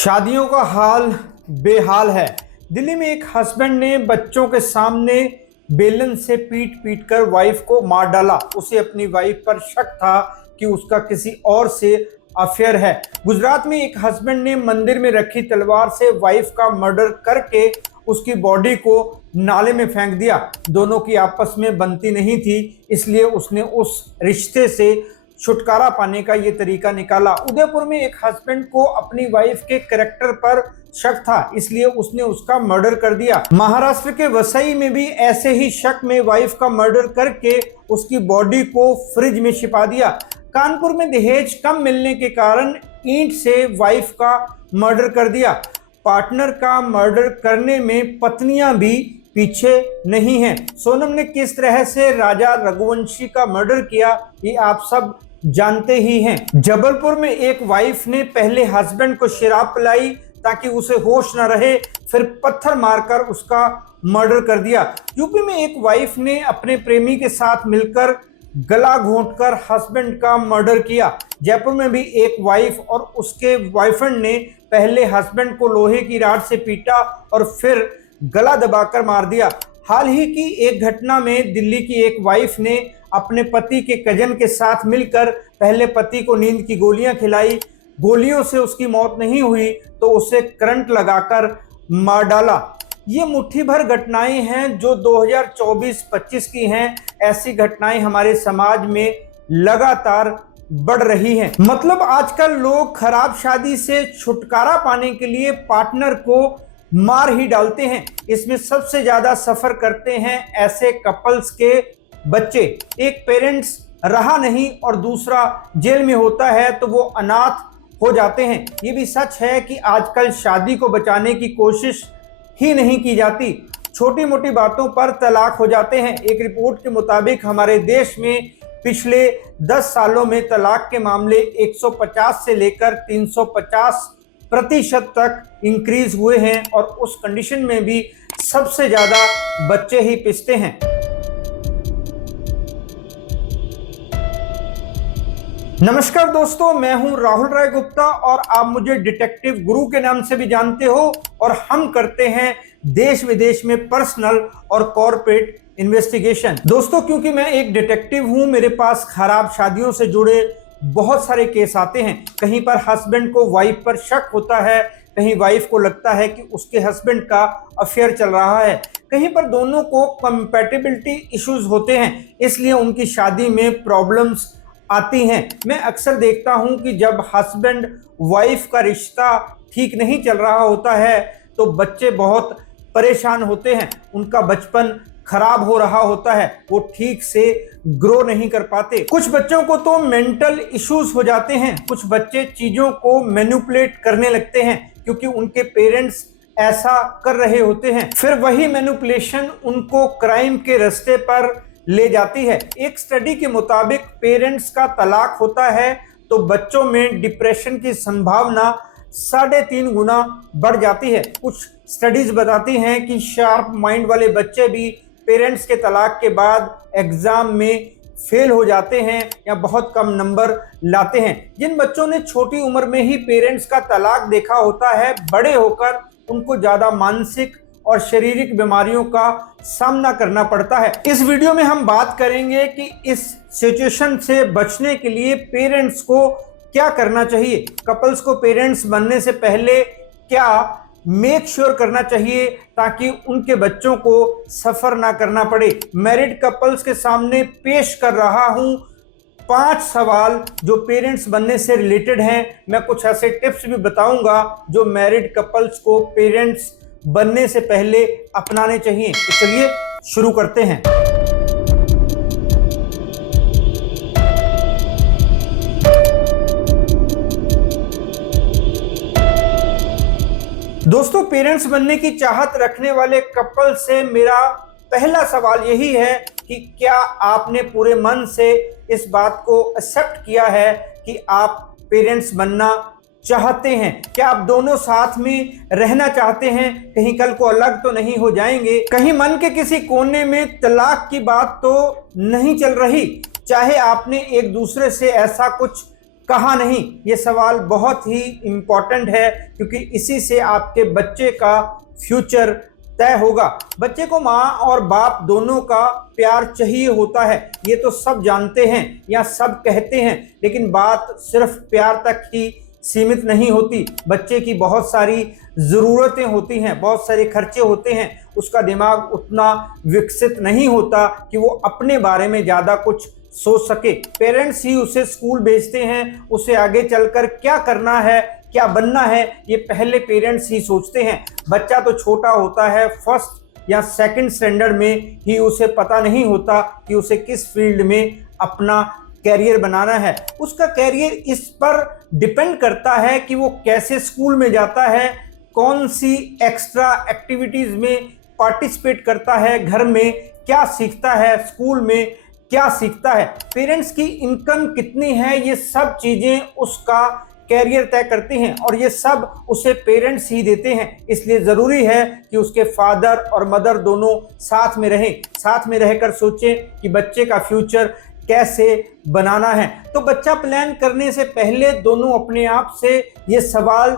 शादियों का हाल बेहाल है। दिल्ली में एक हस्बैंड ने बच्चों के सामने बेलन से पीट पीट कर वाइफ को मार डाला। उसे अपनी वाइफ पर शक था कि उसका किसी और से अफेयर है। गुजरात में एक हस्बैंड ने मंदिर में रखी तलवार से वाइफ का मर्डर करके उसकी बॉडी को नाले में फेंक दिया। दोनों की आपस में बनती नहीं थी, इसलिए उसने उस रिश्ते से छुटकारा पाने का ये तरीका निकाला। उदयपुर में एक हस्बैंड को अपनी वाइफ के कैरेक्टर पर शक था, इसलिए उसने उसका मर्डर कर दिया। महाराष्ट्र के वसई में भी ऐसे ही शक में वाइफ का मर्डर करके उसकी बॉडी को फ्रिज में छिपा दिया। कानपुर में दहेज कम मिलने के कारण ईंट से वाइफ का मर्डर कर दिया। पार्टनर का मर्डर करने में पत्नियां भी पीछे नहीं हैं। सोनम ने किस तरह से राजा रघुवंशी का मर्डर किया, ये आप सब जानते ही हैं। जबलपुर में एक वाइफ ने पहले हस्बैंड को शराब पिलाई ताकि उसे होश न रहे, फिर पत्थर मारकर उसका मर्डर कर दिया। यूपी में एक वाइफ ने अपने प्रेमी के साथ मिलकर गला घोंटकर हस्बैंड का मर्डर किया। जयपुर में भी एक वाइफ और उसके बॉयफ्रेंड ने पहले हस्बैंड को लोहे की रॉड से पीटा और फिर गला दबाकर मार दिया। हाल ही की एक घटना में दिल्ली की एक वाइफ ने अपने पति के कजन के साथ मिलकर पहले पति को नींद की गोलियां खिलाई। गोलियों से उसकी मौत नहीं हुई तो उसे करंट लगाकर मार डाला। ये मुट्ठी भर घटनाएं हैं जो 2024-25 की हैं। ऐसी घटनाएं हमारे समाज में लगातार बढ़ रही हैं। मतलब आजकल लोग खराब शादी से छुटकारा पाने के लिए पार्टनर को मार ही डालते हैं। इसमें सबसे ज्यादा सफर करते हैं ऐसे कपल्स के बच्चे। एक पेरेंट्स रहा नहीं और दूसरा जेल में होता है तो वो अनाथ हो जाते हैं। ये भी सच है कि आजकल शादी को बचाने की कोशिश ही नहीं की जाती। छोटी मोटी बातों पर तलाक हो जाते हैं। एक रिपोर्ट के मुताबिक हमारे देश में पिछले 10 सालों में तलाक के मामले 150 से लेकर 350% तक इंक्रीज हुए हैं और उस कंडीशन में भी सबसे ज्यादा बच्चे ही पिसते हैं। नमस्कार दोस्तों, मैं हूं राहुल राय गुप्ता और आप मुझे डिटेक्टिव गुरु के नाम से भी जानते हो और हम करते हैं देश विदेश में पर्सनल और कॉर्पोरेट इन्वेस्टिगेशन। दोस्तों, क्योंकि मैं एक डिटेक्टिव हूं, मेरे पास खराब शादियों से जुड़े बहुत सारे केस आते हैं। कहीं पर हस्बैंड को वाइफ पर शक होता है, कहीं वाइफ को लगता है कि उसके हस्बैंड का अफेयर चल रहा है, कहीं पर दोनों को कंपैटिबिलिटी इश्यूज होते हैं, इसलिए उनकी शादी में प्रॉब्लम्स आती हैं। मैं अक्सर देखता हूं कि जब हस्बैंड वाइफ का रिश्ता ठीक नहीं चल रहा होता है तो बच्चे बहुत परेशान होते हैं। उनका बचपन खराब हो रहा होता है, वो ठीक से ग्रो नहीं कर पाते। कुछ बच्चों को तो मेंटल इश्यूज हो जाते हैं। कुछ बच्चे चीजों को मैनिपुलेट करने लगते हैं क्योंकि उनके पेरेंट्स ऐसा कर रहे होते हैं। फिर वही मैनिपुलेशन उनको क्राइम के रास्ते पर ले जाती है। एक स्टडी के मुताबिक पेरेंट्स का तलाक होता है तो बच्चों में डिप्रेशन की संभावना 3.5 गुना बढ़ जाती है। कुछ स्टडीज बताती हैं कि शार्प माइंड वाले बच्चे भी पेरेंट्स के तलाक के बाद एग्जाम में फेल हो जाते हैं या बहुत कम नंबर लाते हैं। जिन बच्चों ने छोटी उम्र में ही पेरेंट्स का तलाक देखा होता है, बड़े होकर उनको ज्यादा मानसिक और शारीरिक बीमारियों का सामना करना पड़ता है। इस वीडियो में हम बात करेंगे कि इस सिचुएशन से बचने के लिए पेरेंट्स को क्या करना चाहिए। कपल्स को पेरेंट्स बनने से पहले क्या मेक श्योर करना चाहिए ताकि उनके बच्चों को सफर ना करना पड़े। मैरिड कपल्स के सामने पेश कर रहा हूं 5 सवाल जो पेरेंट्स बनने से रिलेटेड हैं। मैं कुछ ऐसे टिप्स भी बताऊंगा जो मैरिड कपल्स को पेरेंट्स बनने से पहले अपनाने चाहिए। तो चलिए शुरू करते हैं। दोस्तों, पेरेंट्स बनने की चाहत रखने वाले कपल से मेरा पहला सवाल यही है कि क्या आपने पूरे मन से इस बात को एक्सेप्ट किया है कि आप पेरेंट्स बनना चाहते हैं? क्या आप दोनों साथ में रहना चाहते हैं? कहीं कल को अलग तो नहीं हो जाएंगे? कहीं मन के किसी कोने में तलाक की बात तो नहीं चल रही? चाहे आपने एक दूसरे से ऐसा कुछ कहा नहीं? ये सवाल बहुत ही इम्पोर्टेंट है क्योंकि इसी से आपके बच्चे का फ्यूचर तय होगा। बच्चे को माँ और बाप दोनों का प्यार चाहिए होता है, ये तो सब जानते हैं या सब कहते हैं, लेकिन बात सिर्फ प्यार तक ही सीमित नहीं होती। बच्चे की बहुत सारी ज़रूरतें होती हैं, बहुत सारे खर्चे होते हैं, उसका दिमाग उतना विकसित नहीं होता कि वो अपने बारे में ज़्यादा कुछ सोच सके। पेरेंट्स ही उसे स्कूल भेजते हैं, उसे आगे चलकर क्या करना है, क्या बनना है, ये पहले पेरेंट्स ही सोचते हैं। बच्चा तो छोटा होता है, फर्स्ट या सेकंड स्टैंडर्ड में ही उसे पता नहीं होता कि उसे किस फील्ड में अपना कैरियर बनाना है। उसका कैरियर इस पर डिपेंड करता है कि वो कैसे स्कूल में जाता है, कौन सी एक्स्ट्रा एक्टिविटीज़ में पार्टिसिपेट करता है, घर में क्या सीखता है, स्कूल में क्या सीखता है, पेरेंट्स की इनकम कितनी है, ये सब चीज़ें उसका कैरियर तय करती हैं और ये सब उसे पेरेंट्स ही देते हैं। इसलिए ज़रूरी है कि उसके फादर और मदर दोनों साथ में रहें, साथ में रहकर सोचें कि बच्चे का फ्यूचर कैसे बनाना है। तो बच्चा प्लान करने से पहले दोनों अपने आप से ये सवाल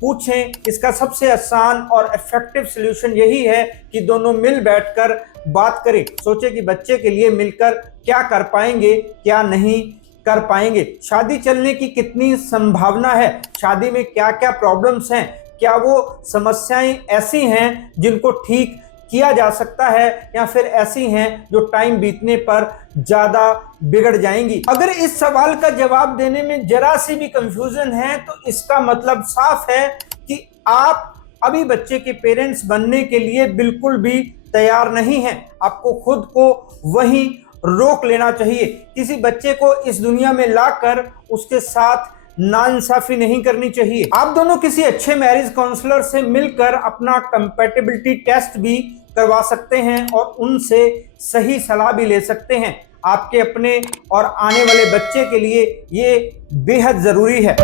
पूछें। इसका सबसे आसान और इफेक्टिव सलूशन यही है कि दोनों मिल बैठकर बात करें, सोचें कि बच्चे के लिए मिलकर क्या कर पाएंगे, क्या नहीं कर पाएंगे। शादी चलने की कितनी संभावना है, शादी में क्या क्या प्रॉब्लम्स हैं, क्या वो समस्याएं ऐसी हैं जिनको ठीक किया जा सकता है या फिर ऐसी हैं जो टाइम बीतने पर ज़्यादा बिगड़ जाएंगी। अगर इस सवाल का जवाब देने में जरा सी भी कंफ्यूजन है तो इसका मतलब साफ है कि आप अभी बच्चे के पेरेंट्स बनने के लिए बिल्कुल भी तैयार नहीं हैं। आपको खुद को वहीं रोक लेना चाहिए। किसी बच्चे को इस दुनिया में लाकर उसके साथ नाइंसाफी नहीं करनी चाहिए। आप दोनों किसी अच्छे मैरिज काउंसलर से मिलकर अपना कंपैटिबिलिटी टेस्ट भी करवा सकते हैं और उनसे सही सलाह भी ले सकते हैं। आपके अपने और आने वाले बच्चे के लिए ये बेहद ज़रूरी है।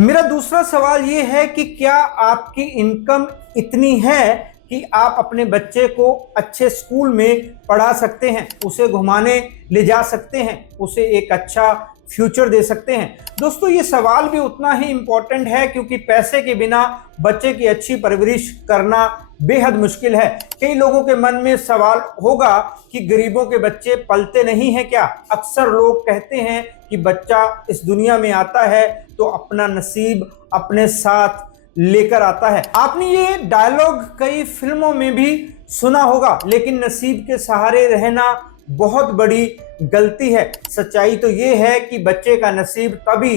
मेरा दूसरा सवाल ये है कि क्या आपकी इनकम इतनी है कि आप अपने बच्चे को अच्छे स्कूल में पढ़ा सकते हैं, उसे घुमाने ले जा सकते हैं, उसे एक अच्छा फ्यूचर दे सकते हैं। दोस्तों, ये सवाल भी उतना ही इम्पोर्टेंट है क्योंकि पैसे के बिना बच्चे की अच्छी परवरिश करना बेहद मुश्किल है। कई लोगों के मन में सवाल होगा कि गरीबों के बच्चे पलते नहीं हैं क्या? अक्सर लोग कहते हैं कि बच्चा इस दुनिया में आता है तो अपना नसीब अपने साथ लेकर आता है। आपने ये डायलॉग कई फिल्मों में भी सुना होगा, लेकिन नसीब के सहारे रहना बहुत बड़ी गलती है। सच्चाई तो ये है कि बच्चे का नसीब तभी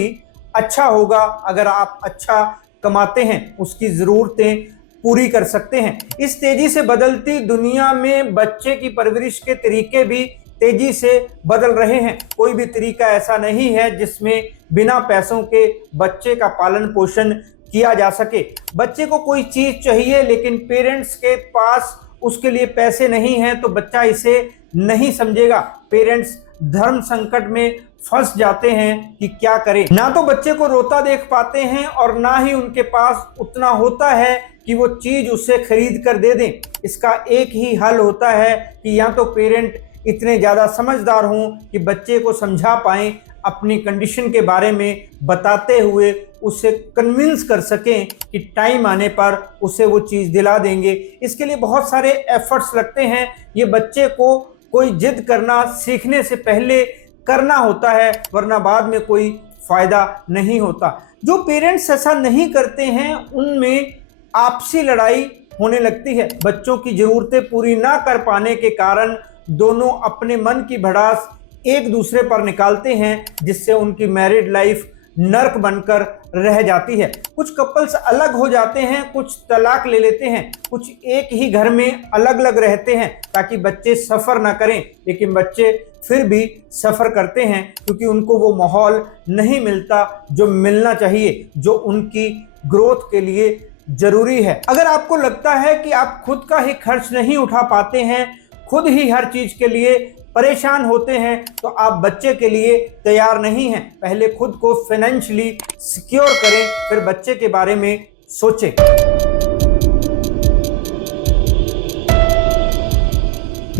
अच्छा होगा अगर आप अच्छा कमाते हैं, उसकी ज़रूरतें पूरी कर सकते हैं। इस तेजी से बदलती दुनिया में बच्चे की परवरिश के तरीके भी तेजी से बदल रहे हैं। कोई भी तरीका ऐसा नहीं है जिसमें बिना पैसों के बच्चे का पालन पोषण किया जा सके। बच्चे को कोई चीज़ चाहिए लेकिन पेरेंट्स के पास उसके लिए पैसे नहीं हैं तो बच्चा इसे नहीं समझेगा। पेरेंट्स धर्म संकट में फंस जाते हैं कि क्या करें। ना तो बच्चे को रोता देख पाते हैं और ना ही उनके पास उतना होता है कि वो चीज़ उसे खरीद कर दे दें। इसका एक ही हल होता है कि या तो पेरेंट इतने ज़्यादा समझदार हों कि बच्चे को समझा पाएं, अपनी कंडीशन के बारे में बताते हुए उसे कन्विंस कर सकें कि टाइम आने पर उसे वो चीज़ दिला देंगे। इसके लिए बहुत सारे एफर्ट्स लगते हैं। ये बच्चे को कोई जिद करना सीखने से पहले करना होता है, वरना बाद में कोई फ़ायदा नहीं होता। जो पेरेंट्स ऐसा नहीं करते हैं उनमें आपसी लड़ाई होने लगती है। बच्चों की ज़रूरतें पूरी ना कर पाने के कारण दोनों अपने मन की भड़ास एक दूसरे पर निकालते हैं, जिससे उनकी मैरिड लाइफ नर्क बनकर रह जाती है। कुछ कपल्स अलग हो जाते हैं, कुछ तलाक ले लेते हैं, कुछ एक ही घर में अलग अलग रहते हैं ताकि बच्चे सफ़र ना करें, लेकिन बच्चे फिर भी सफ़र करते हैं क्योंकि उनको वो माहौल नहीं मिलता जो मिलना चाहिए, जो उनकी ग्रोथ के लिए ज़रूरी है। अगर आपको लगता है कि आप खुद का ही खर्च नहीं उठा पाते हैं, खुद ही हर चीज़ के लिए परेशान होते हैं, तो आप बच्चे के लिए तैयार नहीं हैं। पहले खुद को फाइनेंशियली सिक्योर करें, फिर बच्चे के बारे में सोचें।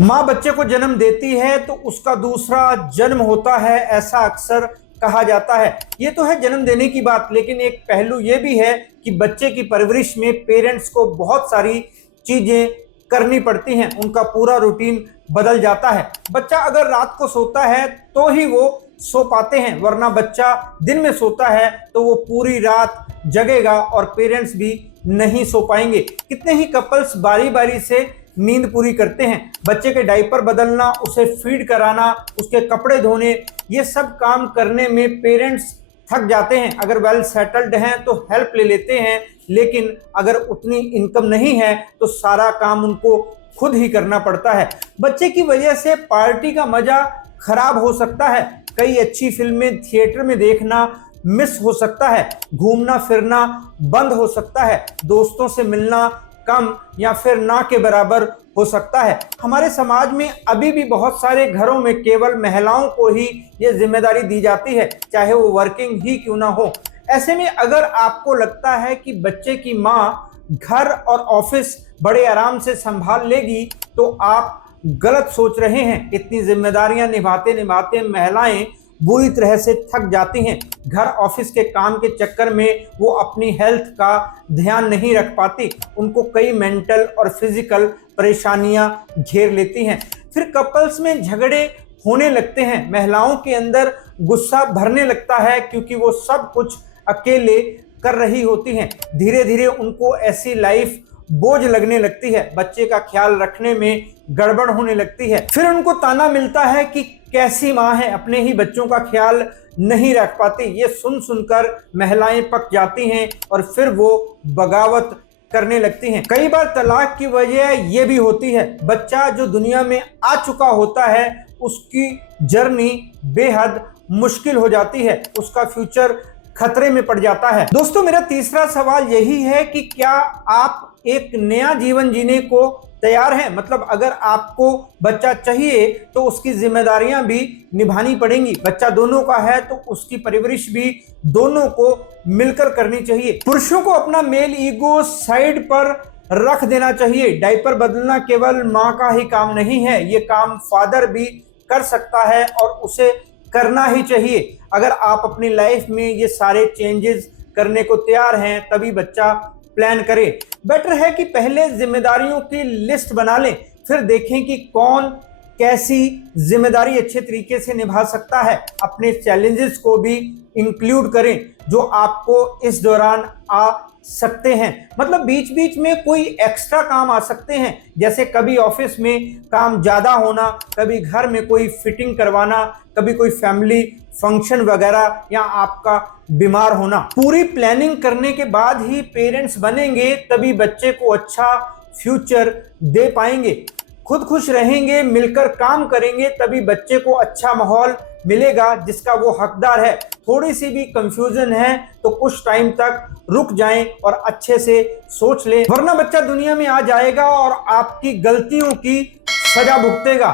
माँ बच्चे को जन्म देती है तो उसका दूसरा जन्म होता है, ऐसा अक्सर कहा जाता है। ये तो है जन्म देने की बात, लेकिन एक पहलू ये भी है कि बच्चे की परवरिश में पेरेंट्स को बहुत सारी चीजें करनी पड़ती हैं, उनका पूरा रूटीन बदल जाता है। बच्चा अगर रात को सोता है तो ही वो सो पाते हैं, वरना बच्चा दिन में सोता है तो वो पूरी रात जगेगा और पेरेंट्स भी नहीं सो पाएंगे। कितने ही कपल्स बारी बारी से नींद पूरी करते हैं। बच्चे के डायपर बदलना, उसे फीड कराना, उसके कपड़े धोने, ये सब काम करने में पेरेंट्स थक जाते हैं। अगर वेल सेटल्ड हैं तो हेल्प ले लेते हैं, लेकिन अगर उतनी इनकम नहीं है तो सारा काम उनको खुद ही करना पड़ता है। बच्चे की वजह से पार्टी का मजा खराब हो सकता है, कई अच्छी फिल्में थिएटर में देखना मिस हो सकता है, घूमना फिरना बंद हो सकता है, दोस्तों से मिलना कम या फिर ना के बराबर हो सकता है। हमारे समाज में अभी भी बहुत सारे घरों में केवल महिलाओं को ही ये जिम्मेदारी दी जाती है, चाहे वो वर्किंग ही क्यों ना हो। ऐसे में अगर आपको लगता है कि बच्चे की माँ घर और ऑफिस बड़े आराम से संभाल लेगी तो आप गलत सोच रहे हैं। इतनी जिम्मेदारियां निभाते निभाते महिलाएं बुरी तरह से थक जाती हैं। घर ऑफिस के काम के चक्कर में वो अपनी हेल्थ का ध्यान नहीं रख पाती, उनको कई मेंटल और फिजिकल परेशानियां घेर लेती हैं। फिर कपल्स में झगड़े होने लगते हैं, महिलाओं के अंदर गुस्सा भरने लगता है क्योंकि वो सब कुछ अकेले कर रही होती हैं। धीरे धीरे उनको ऐसी लाइफ बोझ लगने लगती है, बच्चे का ख्याल रखने में गड़बड़ होने लगती है। फिर उनको ताना मिलता है कि कैसी माँ है, अपने ही बच्चों का ख्याल नहीं रख पाती। ये सुन सुनकर महिलाएं पक जाती हैं और फिर वो बगावत करने लगती हैं। कई बार तलाक की वजह ये भी होती है, बच्चा जो दुनिया में आ चुका होता है उसकी जर्नी बेहद मुश्किल हो जाती है, उसका फ्यूचर खतरे में पड़ जाता है। दोस्तों, मेरा तीसरा सवाल यही है कि क्या आप एक नया जीवन जीने को तैयार हैं? मतलब अगर आपको बच्चा चाहिए तो उसकी जिम्मेदारियां भी निभानी पड़ेंगी। बच्चा दोनों का है तो उसकी परवरिश भी दोनों को मिलकर करनी चाहिए। पुरुषों को अपना मेल ईगो साइड पर रख देना चाहिए। डायपर बदलना केवल माँ का ही काम नहीं है, ये काम फादर भी कर सकता है और उसे करना ही चाहिए। अगर आप अपनी लाइफ में ये सारे चेंजेस करने को तैयार हैं तभी बच्चा प्लान करें। बेटर है कि पहले जिम्मेदारियों की लिस्ट बना लें, फिर देखें कि कौन कैसी जिम्मेदारी अच्छे तरीके से निभा सकता है। अपने चैलेंजेस को भी इंक्लूड करें जो आपको इस दौरान आ सकते हैं। मतलब बीच बीच में कोई एक्स्ट्रा काम आ सकते हैं, जैसे कभी ऑफिस में काम ज़्यादा होना, कभी घर में कोई फिटिंग करवाना, कभी कोई फैमिली फंक्शन वगैरह, या आपका बीमार होना। पूरी प्लानिंग करने के बाद ही पेरेंट्स बनेंगे, तभी बच्चे को अच्छा फ्यूचर दे पाएंगे। खुद खुश रहेंगे, मिलकर काम करेंगे, तभी बच्चे को अच्छा माहौल मिलेगा जिसका वो हकदार है। थोड़ी सी भी कंफ्यूजन है तो कुछ टाइम तक रुक जाएं और अच्छे से सोच लें, वरना बच्चा दुनिया में आ जाएगा और आपकी गलतियों की सजा भुगतेगा।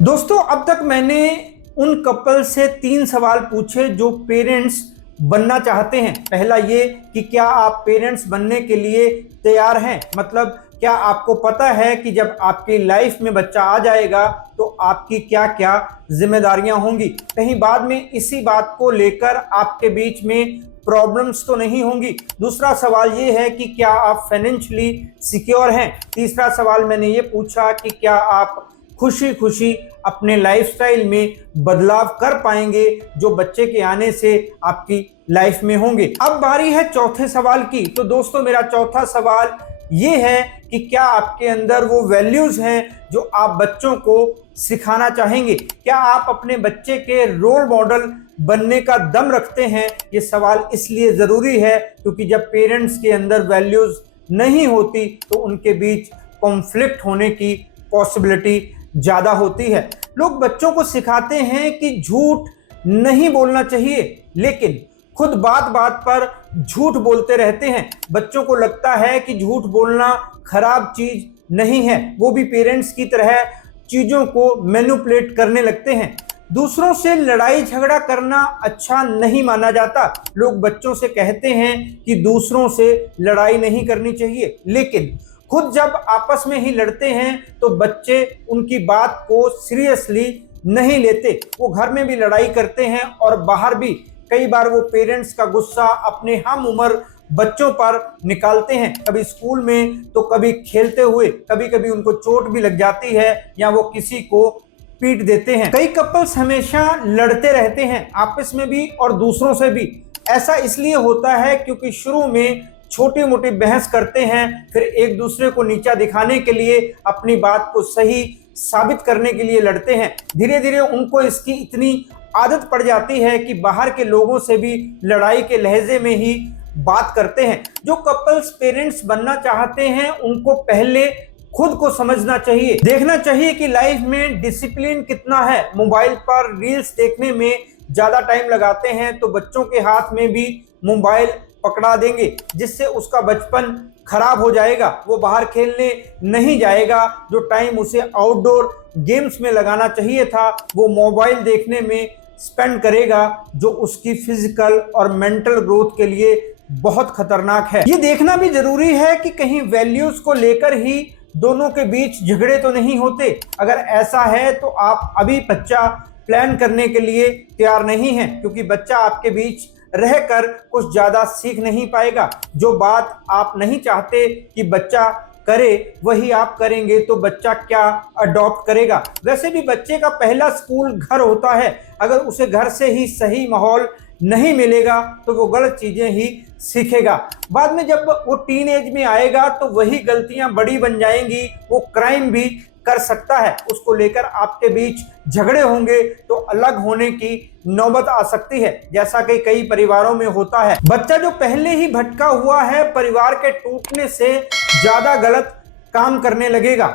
दोस्तों, अब तक मैंने उन कपल से 3 सवाल पूछे जो पेरेंट्स बनना चाहते हैं। पहला ये कि क्या आप पेरेंट्स बनने के लिए तैयार हैं? मतलब क्या आपको पता है कि जब आपकी लाइफ में बच्चा आ जाएगा तो आपकी क्या क्या जिम्मेदारियां होंगी? कहीं बाद में इसी बात को लेकर आपके बीच में प्रॉब्लम्स तो नहीं होंगी। दूसरा सवाल ये है कि क्या आप फाइनेंशियली सिक्योर हैं? तीसरा सवाल मैंने ये पूछा कि क्या आप खुशी खुशी अपने लाइफस्टाइल में बदलाव कर पाएंगे जो बच्चे के आने से आपकी लाइफ में होंगे। अब बारी है चौथे सवाल की। तो दोस्तों, मेरा चौथा सवाल ये है कि क्या आपके अंदर वो वैल्यूज हैं जो आप बच्चों को सिखाना चाहेंगे? क्या आप अपने बच्चे के रोल मॉडल बनने का दम रखते हैं? ये सवाल इसलिए ज़रूरी है क्योंकि जब पेरेंट्स के अंदर वैल्यूज नहीं होती तो उनके बीच कॉन्फ्लिक्ट होने की पॉसिबिलिटी ज़्यादा होती है। लोग बच्चों को सिखाते हैं कि झूठ नहीं बोलना चाहिए, लेकिन खुद बात बात पर झूठ बोलते रहते हैं। बच्चों को लगता है कि झूठ बोलना खराब चीज नहीं है, वो भी पेरेंट्स की तरह चीज़ों को मैनिपुलेट करने लगते हैं। दूसरों से लड़ाई झगड़ा करना अच्छा नहीं माना जाता। लोग बच्चों से कहते हैं कि दूसरों से लड़ाई नहीं करनी चाहिए, लेकिन खुद जब आपस में ही लड़ते हैं तो बच्चे उनकी बात को सीरियसली नहीं लेते। वो घर में भी लड़ाई करते हैं और बाहर भी कई बार वो पेरेंट्स का गुस्सा अपने हम उम्र बच्चों पर निकालते हैं। कभी स्कूल में तो कभी खेलते हुए, कभी कभी उनको चोट भी लग जाती है या वो किसी को पीट देते हैं। कई कपल्स हमेशा लड़ते रहते हैं, आपस में भी और दूसरों से भी। ऐसा इसलिए होता है क्योंकि शुरू में छोटी मोटी बहस करते हैं, फिर एक दूसरे को नीचा दिखाने के लिए, अपनी बात को सही साबित करने के लिए लड़ते हैं। धीरे धीरे उनको इसकी इतनी आदत पड़ जाती है कि बाहर के लोगों से भी लड़ाई के लहजे में ही बात करते हैं। जो कपल्स पेरेंट्स बनना चाहते हैं उनको पहले खुद को समझना चाहिए, देखना चाहिए कि लाइफ में डिसिप्लिन कितना है। मोबाइल पर रील्स देखने में ज्यादा टाइम लगाते हैं तो बच्चों के हाथ में भी मोबाइल पकड़ा देंगे, जिससे उसका बचपन खराब हो जाएगा। वो बाहर खेलने नहीं जाएगा, जो टाइम उसे आउटडोर गेम्स में लगाना चाहिए था वो मोबाइल देखने में स्पेंड करेगा, जो उसकी फिजिकल और मेंटल ग्रोथ के लिए बहुत खतरनाक है। ये देखना भी जरूरी है कि कहीं वैल्यूज को लेकर ही दोनों के बीच झगड़े तो नहीं होते। अगर ऐसा है तो आप अभी बच्चा प्लान करने के लिए तैयार नहीं है, क्योंकि बच्चा आपके बीच रहकर कुछ ज्यादा सीख नहीं पाएगा। जो बात आप नहीं चाहते कि बच्चा करे वही आप करेंगे तो बच्चा क्या अडॉप्ट करेगा। वैसे भी बच्चे का पहला स्कूल घर होता है। अगर उसे घर से ही सही माहौल नहीं मिलेगा तो वो गलत चीजें ही सीखेगा। बाद में जब वो टीन एज में आएगा तो वही गलतियां बड़ी बन जाएंगी, वो क्राइम भी कर सकता है। उसको लेकर आपके बीच झगड़े होंगे तो अलग होने की नौबत आ सकती है, जैसा कि कई परिवारों में होता है। बच्चा जो पहले ही भटका हुआ है परिवार के टूटने से ज्यादा गलत काम करने लगेगा।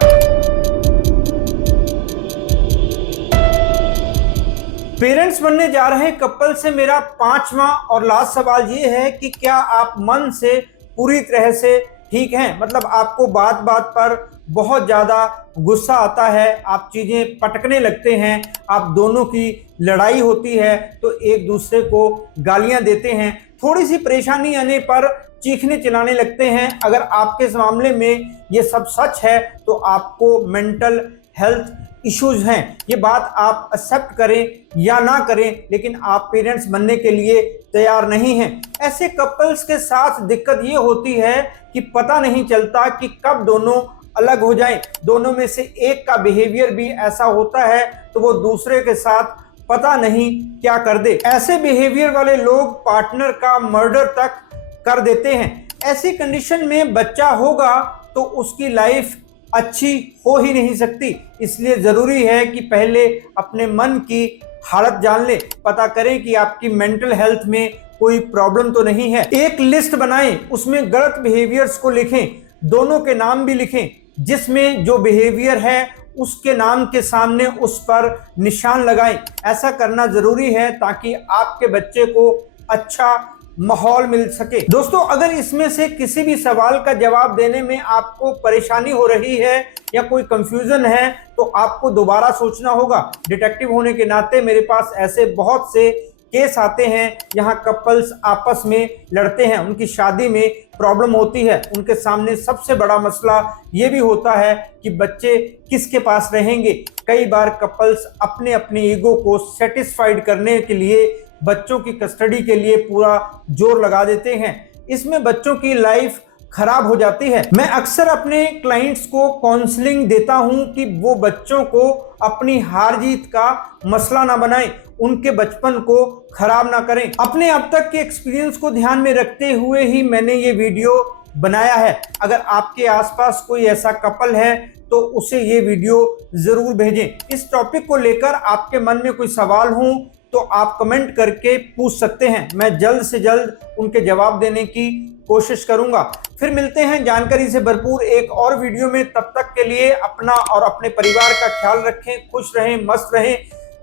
पेरेंट्स बनने जा रहे कपल से मेरा पांचवा और लास्ट सवाल ये है कि क्या आप मन से पूरी तरह से ठीक हैं? मतलब आपको बात बात पर बहुत ज्यादा गुस्सा आता है, आप चीजें पटकने लगते हैं, आप दोनों की लड़ाई होती है तो एक दूसरे को गालियां देते हैं, थोड़ी सी परेशानी आने पर चीखने चिल्लाने लगते हैं। अगर आपके इस मामले में ये सब सच है तो आपको मेंटल हेल्थ इश्यूज हैं। ये बात आप एक्सेप्ट करें या ना करें, लेकिन आप पेरेंट्स बनने के लिए तैयार नहीं हैं। ऐसे कपल्स के साथ दिक्कत ये होती है कि पता नहीं चलता कि कब दोनों अलग हो जाएं। दोनों में से एक का बिहेवियर भी ऐसा होता है तो वो दूसरे के साथ पता नहीं क्या कर दे। ऐसे बिहेवियर वाले लोग पार्टनर का मर्डर तक कर देते हैं। ऐसी कंडीशन में बच्चा होगा तो उसकी लाइफ अच्छी हो ही नहीं सकती। इसलिए जरूरी है कि पहले अपने मन की हालत जान ले, पता करें कि आपकी मेंटल हेल्थ में कोई प्रॉब्लम तो नहीं है। एक लिस्ट बनाएं, उसमें गलत बिहेवियर्स को लिखें, दोनों के नाम भी लिखें, जिसमें जो बिहेवियर है उसके नाम के सामने उस पर निशान लगाएं। ऐसा करना जरूरी है ताकि आपके बच्चे को अच्छा माहौल मिल सके। दोस्तों, अगर इसमें से किसी भी सवाल का जवाब देने में आपको परेशानी हो रही है या कोई कंफ्यूजन है तो आपको दोबारा सोचना होगा। डिटेक्टिव होने के नाते मेरे पास ऐसे बहुत से केस आते हैं यहाँ कपल्स आपस में लड़ते हैं, उनकी शादी में प्रॉब्लम होती है। उनके सामने सबसे बड़ा मसला ये भी होता है कि बच्चे किसके पास रहेंगे। कई बार कपल्स अपने अपने ईगो को सेटिस्फाइड करने के लिए बच्चों की कस्टडी के लिए पूरा जोर लगा देते हैं। इसमें बच्चों की लाइफ खराब हो जाती है। मैं अक्सर अपने क्लाइंट्स को काउंसलिंग देता हूं कि वो बच्चों को अपनी हार जीत का मसला ना बनाएं, उनके बचपन को खराब ना करें। अपने अब तक के एक्सपीरियंस को ध्यान में रखते हुए ही मैंने ये वीडियो बनाया है। अगर आपके आसपास कोई ऐसा कपल है तो उसे ये वीडियो जरूर भेजें। इस टॉपिक को लेकर आपके मन में कोई सवाल हो तो आप कमेंट करके पूछ सकते हैं, मैं जल्द से जल्द उनके जवाब देने की कोशिश करूंगा। फिर मिलते हैं जानकारी से भरपूर एक और वीडियो में। तब तक के लिए अपना और अपने परिवार का ख्याल रखें, खुश रहें, मस्त रहें।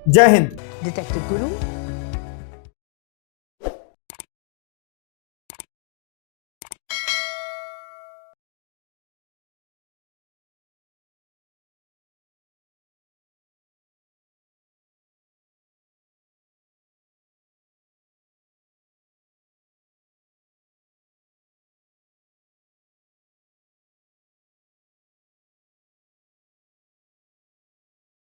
जय हिंद। डिटेक्टिव गुरु